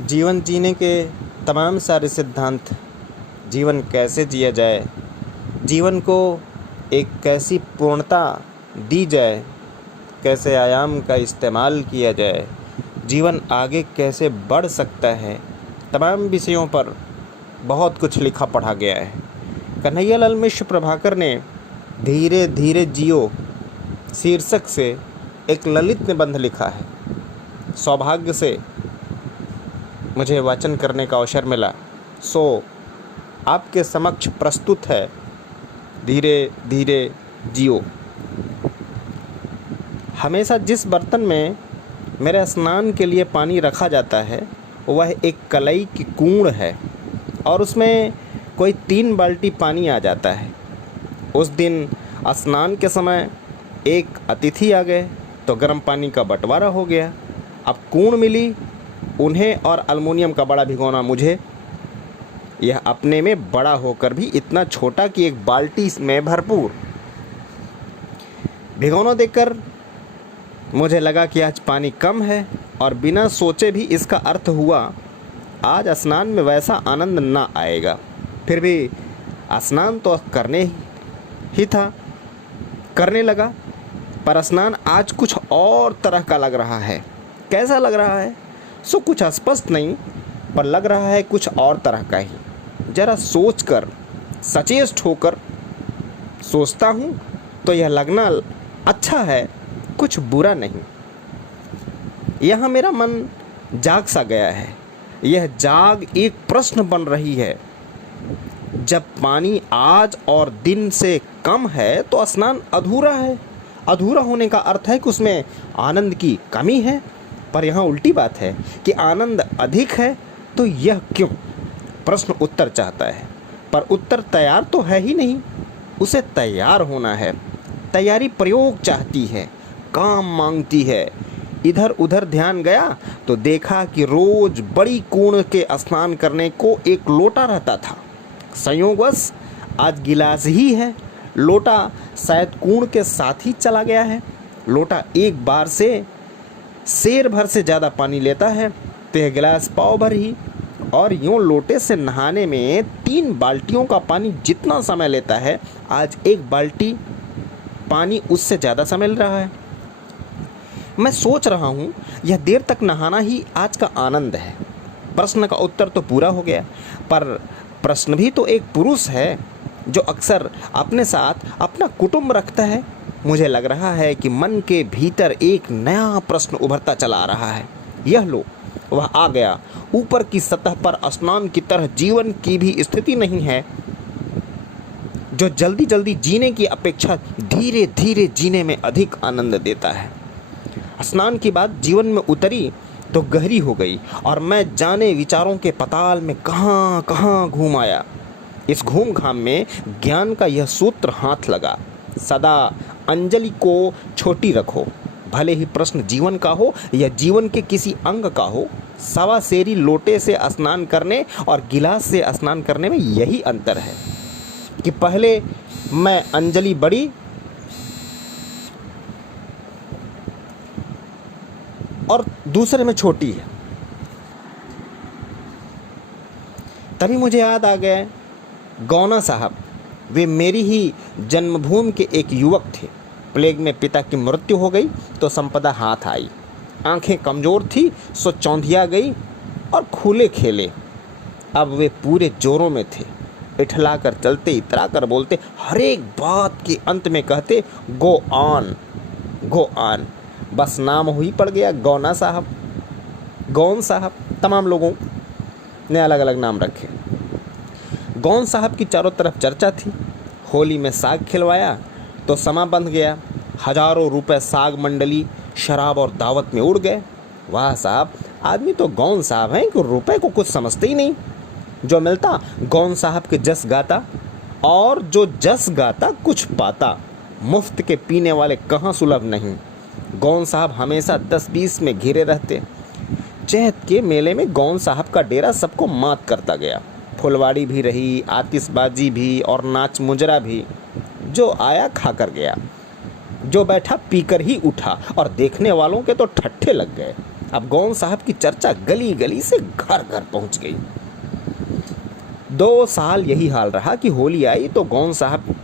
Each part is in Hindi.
जीवन जीने के तमाम सारे सिद्धांत, जीवन कैसे जिया जाए, जीवन को एक कैसी पूर्णता दी जाए, कैसे आयाम का इस्तेमाल किया जाए, जीवन आगे कैसे बढ़ सकता है, तमाम विषयों पर बहुत कुछ लिखा पढ़ा गया है। कन्हैयालाल मिश्र प्रभाकर ने धीरे धीरे जियो शीर्षक से एक ललित निबंध लिखा है। सौभाग्य से मुझे वाचन करने का अवसर मिला, सो आपके समक्ष प्रस्तुत है धीरे धीरे जियो। हमेशा जिस बर्तन में मेरे स्नान के लिए पानी रखा जाता है वह एक कलई की कूड़ है और उसमें कोई 3 बाल्टी पानी आ जाता है। उस दिन स्नान के समय एक अतिथि आ गए तो गर्म पानी का बंटवारा हो गया। अब कूड़ मिली उन्हें और एल्युमिनियम का बड़ा भिगोना मुझे। यह अपने में बड़ा होकर भी इतना छोटा कि एक बाल्टी में भरपूर। भिगोना देखकर मुझे लगा कि आज पानी कम है और बिना सोचे भी इसका अर्थ हुआ आज स्नान में वैसा आनंद ना आएगा। फिर भी स्नान तो करने ही था, करने लगा, पर स्नान आज कुछ और तरह का लग रहा है। कैसा लग रहा है सो कुछ स्पष्ट नहीं, पर लग रहा है कुछ और तरह का ही। जरा सोचकर सचेत होकर सोचता हूँ तो यह लगना अच्छा है, कुछ बुरा नहीं। यहाँ मेरा मन जाग सा गया है। यह जाग एक प्रश्न बन रही है। जब पानी आज और दिन से कम है तो स्नान अधूरा है। अधूरा होने का अर्थ है कि उसमें आनंद की कमी है, पर यहाँ उल्टी बात है कि आनंद अधिक है। तो यह क्यों? प्रश्न उत्तर चाहता है, पर उत्तर तैयार तो है ही नहीं, उसे तैयार होना है। तैयारी प्रयोग चाहती है, काम मांगती है। इधर उधर ध्यान गया तो देखा कि रोज बड़ी कूड़ के स्नान करने को एक लोटा रहता था। संयोगवश आज गिलास ही है। लोटा शायद कूड़ के साथ ही चला गया है। लोटा एक बार से शेर भर से ज़्यादा पानी लेता है तो यह गिलास पाव भर ही। और यूँ लोटे से नहाने में 3 बाल्टियों का पानी जितना समय लेता है, आज 1 बाल्टी पानी उससे ज़्यादा समय ले रहा है। मैं सोच रहा हूँ यह देर तक नहाना ही आज का आनंद है। प्रश्न का उत्तर तो पूरा हो गया, पर प्रश्न भी तो एक पुरुष है जो अक्सर अपने साथ अपना कुटुंब रखता है। मुझे लग रहा है कि मन के भीतर एक नया प्रश्न उभरता चला आ रहा है। यह लो, वह आ गया। ऊपर की सतह पर स्नान की तरह जीवन की भी स्थिति नहीं है, जो जल्दी जल्दी जीने की अपेक्षा धीरे धीरे जीने में अधिक आनंद देता है। स्नान की बात जीवन में उतरी तो गहरी हो गई और मैं जाने विचारों के पताल में कहाँ कहाँ घूम आया। इस घूम घाम में ज्ञान का यह सूत्र हाथ लगा, सदा अंजलि को छोटी रखो। भले ही प्रश्न जीवन का हो या जीवन के किसी अंग का हो, सवा सेरी लोटे से स्नान करने और गिलास से स्नान करने में यही अंतर है कि पहले मैं अंजलि बड़ी और दूसरे में छोटी है। तभी मुझे याद आ गया गौना साहब। वे मेरी ही जन्मभूमि के एक युवक थे। प्लेग में पिता की मृत्यु हो गई तो संपदा हाथ आई। आंखें कमज़ोर थी सो चौंधिया गई और खुले खेले। अब वे पूरे जोरों में थे। इठला कर चलते, इतरा कर बोलते, हर एक बात के अंत में कहते गो ऑन, गो ऑन। बस नाम ही पड़ गया गौना साहब, गौन साहब। तमाम लोगों ने अलग अलग नाम रखे। गौन साहब की चारों तरफ चर्चा थी। होली में साग खिलवाया तो समा बंध गया। हजारों रुपए साग मंडली, शराब और दावत में उड़ गए। वाह साहब, आदमी तो गौन साहब हैं कि रुपए को कुछ समझते ही नहीं। जो मिलता गौन साहब के जस गाता, और जो जस गाता कुछ पाता। मुफ्त के पीने वाले कहाँ सुलभ नहीं। गौन साहब हमेशा 10-20 में घिरे रहते। चैत के मेले में गौन साहब का डेरा सबको मात करता गया। फुलवाड़ी भी रही, आतिशबाजी भी और नाच मुजरा भी। जो आया खाकर गया, जो बैठा पीकर ही उठा और देखने वालों के तो ठट्ठे लग गए। अब गौन साहब की चर्चा गली गली से घर घर पहुंच गई। 2 साल यही हाल रहा कि होली आई तो गौन साहब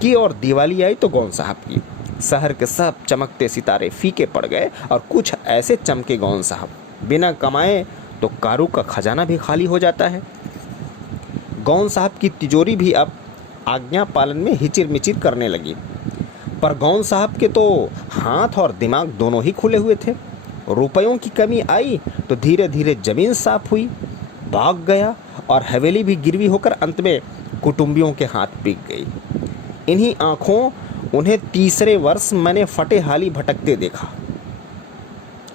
की और दिवाली आई तो गौन साहब की। शहर के सब चमकते सितारे फीके पड़ गए और कुछ ऐसे चमके गौन साहब, बिना कमाए तो कारू का खजाना भी खाली हो जाता है। गौन साहब की तिजोरी भी अब आज्ञा पालन में हिचिर मिचिर करने लगी। पर गौन साहब के तो हाथ और दिमाग दोनों ही खुले हुए थे। रुपयों की कमी आई तो धीरे धीरे जमीन साफ हुई, भाग गया और हवेली भी गिरवी होकर अंत में कुटुंबियों के हाथ बिक गई। इन्हीं आंखों उन्हें तीसरे वर्ष मैंने फटे हाली भटकते देखा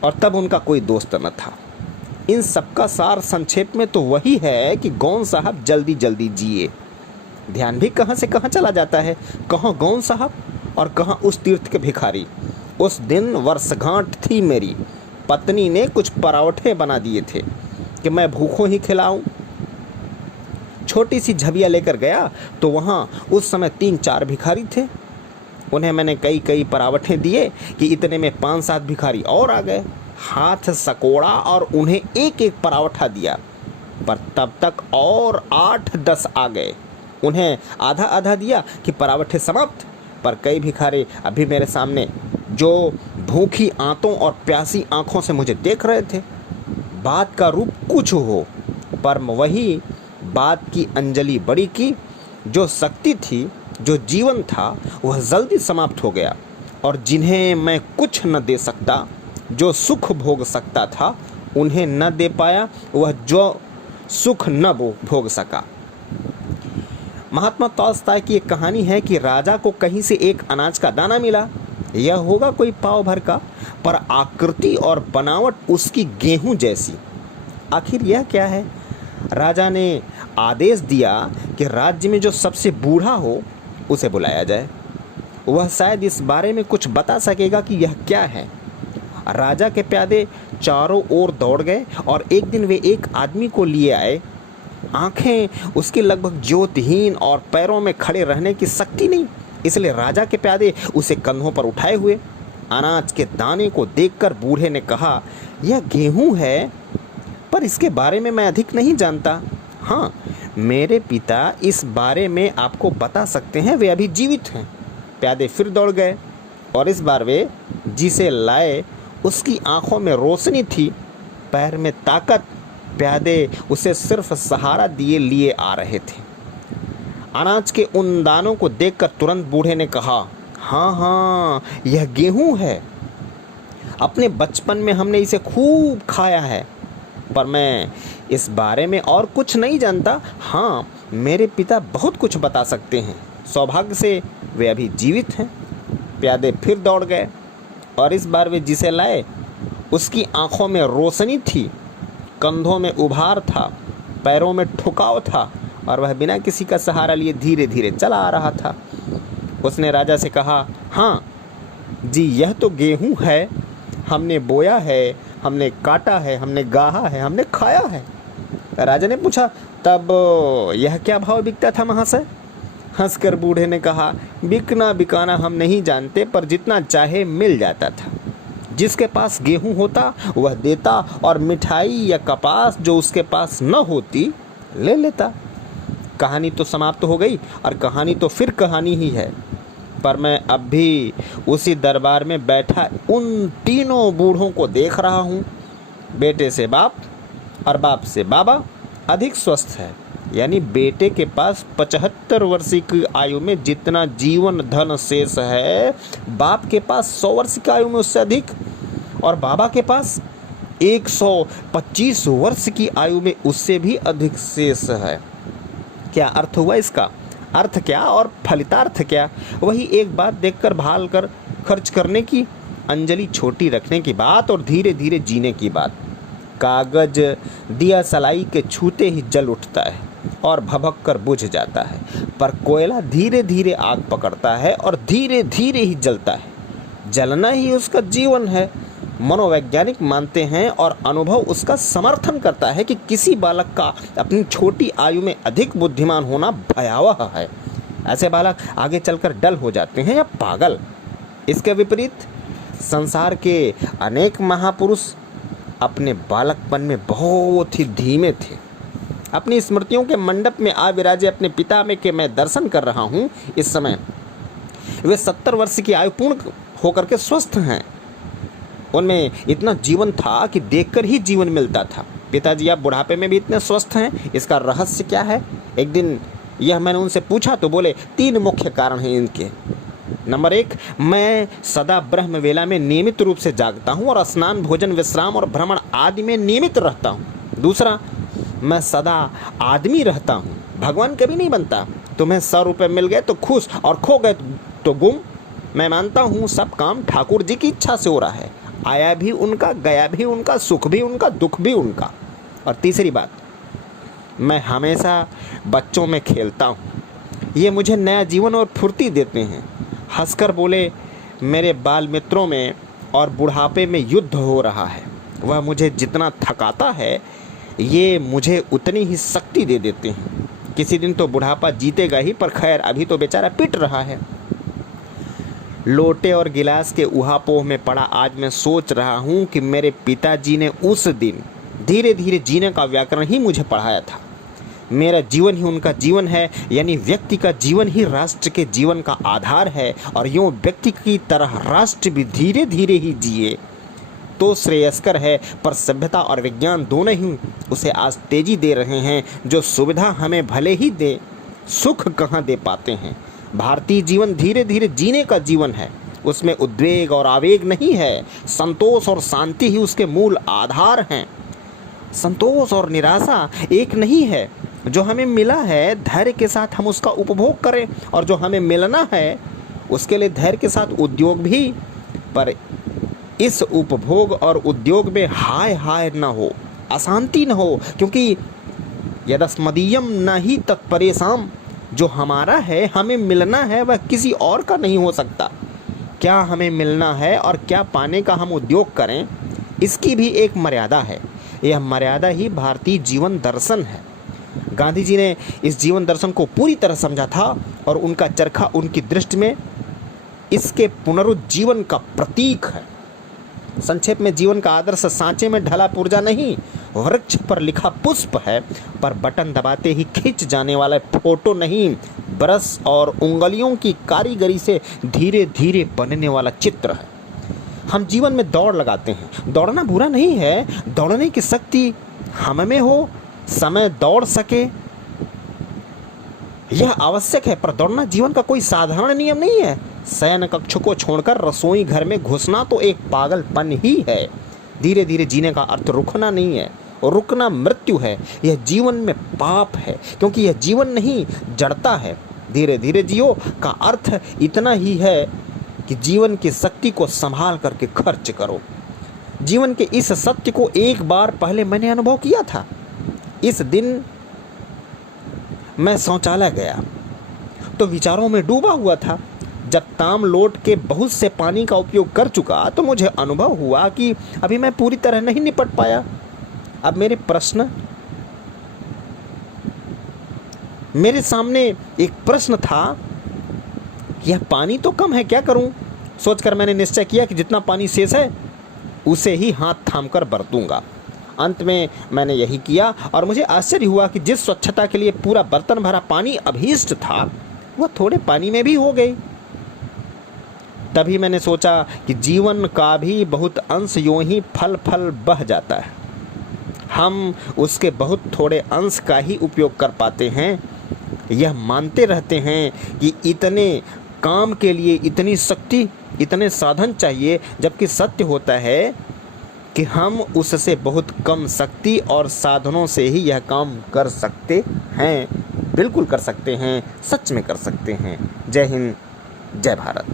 और तब उनका कोई दोस्त न था। इन सबका सार संक्षेप में तो वही है कि गौन साहब जल्दी जल्दी जिए। ध्यान भी कहाँ से कहाँ चला जाता है, कहाँ गौन साहब और कहाँ उस तीर्थ के भिखारी। उस दिन वर्षगांठ थी मेरी। पत्नी ने कुछ पराठे बना दिए थे कि मैं भूखों ही खिलाऊं। छोटी सी झबिया लेकर गया तो वहाँ उस समय 3-4 भिखारी थे। उन्हें मैंने कई कई पराठे दिए कि इतने में 5-7 भिखारी और आ गए। हाथ सकोड़ा और उन्हें एक एक पराठा दिया, पर तब तक और 8-10 आ गए। उन्हें आधा आधा दिया कि पराठे समाप्त, पर कई भिखारी अभी मेरे सामने जो भूखी आंतों और प्यासी आंखों से मुझे देख रहे थे। बात का रूप कुछ हो, पर वही बात की अंजलि बड़ी की। जो शक्ति थी, जो जीवन था, वह जल्दी समाप्त हो गया। और जिन्हें मैं कुछ न दे सकता, जो सुख भोग सकता था, उन्हें न दे पाया, वह जो सुख न भोग सका। महात्मा तौलस्ताय की एक कहानी है कि राजा को कहीं से एक अनाज का दाना मिला। यह होगा कोई पाव भर का, पर आकृति और बनावट उसकी गेहूं जैसी। आखिर यह क्या है? राजा ने आदेश दिया कि राज्य में जो सबसे बूढ़ा हो उसे बुलाया जाए। वह शायद इस बारे में कुछ बता सकेगा कि यह क्या है। राजा के प्यादे चारों ओर दौड़ गए और एक दिन वे एक आदमी को लिए आए। आंखें उसकी लगभग ज्योतिहीन और पैरों में खड़े रहने की शक्ति नहीं, इसलिए राजा के प्यादे उसे कंधों पर उठाए हुए। अनाज के दाने को देखकर बूढ़े ने कहा, यह गेहूं है, पर इसके बारे में मैं अधिक नहीं जानता। हाँ, मेरे पिता इस बारे में आपको बता सकते हैं, वे अभी जीवित हैं। प्यादे फिर दौड़ गए और इस बार वे जिसे लाए उसकी आंखों में रोशनी थी, पैर में ताकत। प्यादे उसे सिर्फ सहारा दिए लिए आ रहे थे। अनाज के उन दानों को देखकर तुरंत बूढ़े ने कहा, हाँ हाँ, यह गेहूं है। अपने बचपन में हमने इसे खूब खाया है, पर मैं इस बारे में और कुछ नहीं जानता। हाँ, मेरे पिता बहुत कुछ बता सकते हैं। सौभाग्य से वे अभी जीवित हैं। प्यादे फिर दौड़ गए और इस बार वे जिसे लाए उसकी आंखों में रोशनी थी, कंधों में उभार था, पैरों में ठुकाव था और वह बिना किसी का सहारा लिए धीरे धीरे चला आ रहा था। उसने राजा से कहा, हाँ जी, यह तो गेहूं है। हमने बोया है, हमने काटा है, हमने गाहा है, हमने खाया है। राजा ने पूछा, तब यह क्या भाव बिकता था महाशय? हंसकर बूढ़े ने कहा, बिकना बिकाना हम नहीं जानते, पर जितना चाहे मिल जाता था। जिसके पास गेहूं होता वह देता और मिठाई या कपास जो उसके पास न होती ले लेता। कहानी तो समाप्त हो गई और कहानी तो फिर कहानी ही है। पर मैं अब भी उसी दरबार में बैठा उन तीनों बूढ़ों को देख रहा हूँ। बेटे से बाप और बाप से बाबा अधिक स्वस्थ है, यानी बेटे के पास 75 वर्ष की आयु में जितना जीवन धन शेष है, बाप के पास 100 वर्ष की आयु में उससे अधिक, और बाबा के पास 125 वर्ष की आयु में उससे भी अधिक शेष है। क्या अर्थ हुआ इसका? अर्थ क्या और फलितार्थ क्या? वही एक बात देखकर भाल कर खर्च करने की, अंजलि छोटी रखने की बात और धीरे धीरे जीने की बात। कागज दिया सलाई के छूते ही जल उठता है और भभक कर बुझ जाता है, पर कोयला धीरे धीरे आग पकड़ता है और धीरे धीरे ही जलता है। जलना ही उसका जीवन है। मनोवैज्ञानिक मानते हैं और अनुभव उसका समर्थन करता है कि किसी बालक का अपनी छोटी आयु में अधिक बुद्धिमान होना भयावह है। ऐसे बालक आगे चलकर डल हो जाते हैं या पागल। इसके विपरीत संसार के अनेक महापुरुष अपने बालकपन में बहुत ही धीमे थे। अपनी स्मृतियों के मंडप में आ विराजे अपने पिता में के मैं दर्शन कर रहा हूँ। इस समय वे 70 वर्ष की आयु पूर्ण होकर के स्वस्थ हैं। उनमें इतना जीवन था कि देखकर ही जीवन मिलता था। पिताजी आप बुढ़ापे में भी इतने स्वस्थ हैं, इसका रहस्य क्या है? एक दिन यह मैंने उनसे पूछा तो बोले 3 मुख्य कारण हैं इनके। नंबर 1, मैं सदा ब्रह्म वेला में नियमित रूप से जागता हूँ और स्नान, भोजन, विश्राम और भ्रमण आदि में नियमित रहता हूँ। दूसरा, मैं सदा आदमी रहता हूँ, भगवान कभी नहीं बनता। तुम्हें 100 रुपये मिल गए तो खुश और खो गए तो गुम। मैं मानता हूँ सब काम ठाकुर जी की इच्छा से हो रहा है। आया भी उनका, गया भी उनका, सुख भी उनका, दुख भी उनका। और तीसरी बात, मैं हमेशा बच्चों में खेलता हूँ, ये मुझे नया जीवन और फुर्ती देते हैं। हंसकर बोले, मेरे बाल मित्रों में और बुढ़ापे में युद्ध हो रहा है। वह मुझे जितना थकाता है ये मुझे उतनी ही शक्ति दे देते हैं। किसी दिन तो बुढ़ापा जीतेगा ही, पर खैर अभी तो बेचारा पिट रहा है। लोटे और गिलास के उहापोह में पड़ा आज मैं सोच रहा हूँ कि मेरे पिताजी ने उस दिन धीरे धीरे जीने का व्याकरण ही मुझे पढ़ाया था। मेरा जीवन ही उनका जीवन है, यानी व्यक्ति का जीवन ही राष्ट्र के जीवन का आधार है। और यूँ व्यक्ति की तरह राष्ट्र भी धीरे धीरे ही जिए तो श्रेयस्कर है। पर सभ्यता और विज्ञान दोनों ही उसे आज तेजी दे रहे हैं। जो सुविधा हमें भले ही दे, सुख कहाँ दे पाते हैं। भारतीय जीवन धीरे धीरे जीने का जीवन है, उसमें उद्वेग और आवेग नहीं है। संतोष और शांति ही उसके मूल आधार हैं। संतोष और निराशा एक नहीं है। जो हमें मिला है धैर्य के साथ हम उसका उपभोग करें, और जो हमें मिलना है उसके लिए धैर्य के साथ उद्योग भी। पर इस उपभोग और उद्योग में हाय हाय न हो, अशांति न हो, क्योंकि यदस्मदीयम न ही तत्परेशाम। जो हमारा है, हमें मिलना है, वह किसी और का नहीं हो सकता। क्या हमें मिलना है और क्या पाने का हम उद्योग करें, इसकी भी एक मर्यादा है। यह मर्यादा ही भारतीय जीवन दर्शन है। गांधी जी ने इस जीवन दर्शन को पूरी तरह समझा था और उनका चरखा उनकी दृष्टि में इसके पुनरुज्जीवन का प्रतीक है। संक्षेप में, जीवन का आदर्श सांचे में ढला पुर्जा नहीं, वृक्ष पर लिखा पुष्प है। पर बटन दबाते ही खिंच जाने वाला फोटो नहीं, ब्रश और उंगलियों की कारीगरी से धीरे धीरे बनने वाला चित्र है। हम जीवन में दौड़ लगाते हैं। दौड़ना बुरा नहीं है, दौड़ने की शक्ति हम में हो, समय दौड़ सके, यह आवश्यक है। पर दौड़ना जीवन का कोई साधारण नियम नहीं है। शयन कक्ष को छोड़कर रसोई घर में घुसना तो एक पागलपन ही है। धीरे धीरे जीने का अर्थ रुकना नहीं है, और रुकना मृत्यु है। यह जीवन में पाप है, क्योंकि यह जीवन नहीं जड़ता है। धीरे धीरे जियो का अर्थ इतना ही है कि जीवन की शक्ति को संभाल करके खर्च करो। जीवन के इस सत्य को एक बार पहले मैंने अनुभव किया था। इस दिन मैं शौचालय गया तो विचारों में डूबा हुआ था। जब ताम लौट के बहुत से पानी का उपयोग कर चुका तो मुझे अनुभव हुआ कि अभी मैं पूरी तरह नहीं निपट पाया। अब मेरे सामने एक प्रश्न था, यह पानी तो कम है, क्या करूं? सोचकर मैंने निश्चय किया कि जितना पानी शेष है उसे ही हाथ थामकर बरतूंगा। अंत में मैंने यही किया और मुझे आश्चर्य हुआ कि जिस स्वच्छता के लिए पूरा बर्तन भरा पानी अभीष्ट था, वह थोड़े पानी में भी हो गई। तभी मैंने सोचा कि जीवन का भी बहुत अंश यूं ही फल फल बह जाता है। हम उसके बहुत थोड़े अंश का ही उपयोग कर पाते हैं। यह मानते रहते हैं कि इतने काम के लिए इतनी शक्ति, इतने साधन चाहिए, जबकि सत्य होता है कि हम उससे बहुत कम शक्ति और साधनों से ही यह काम कर सकते हैं। बिल्कुल कर सकते हैं, सच में कर सकते हैं। जय हिंद, जय भारत।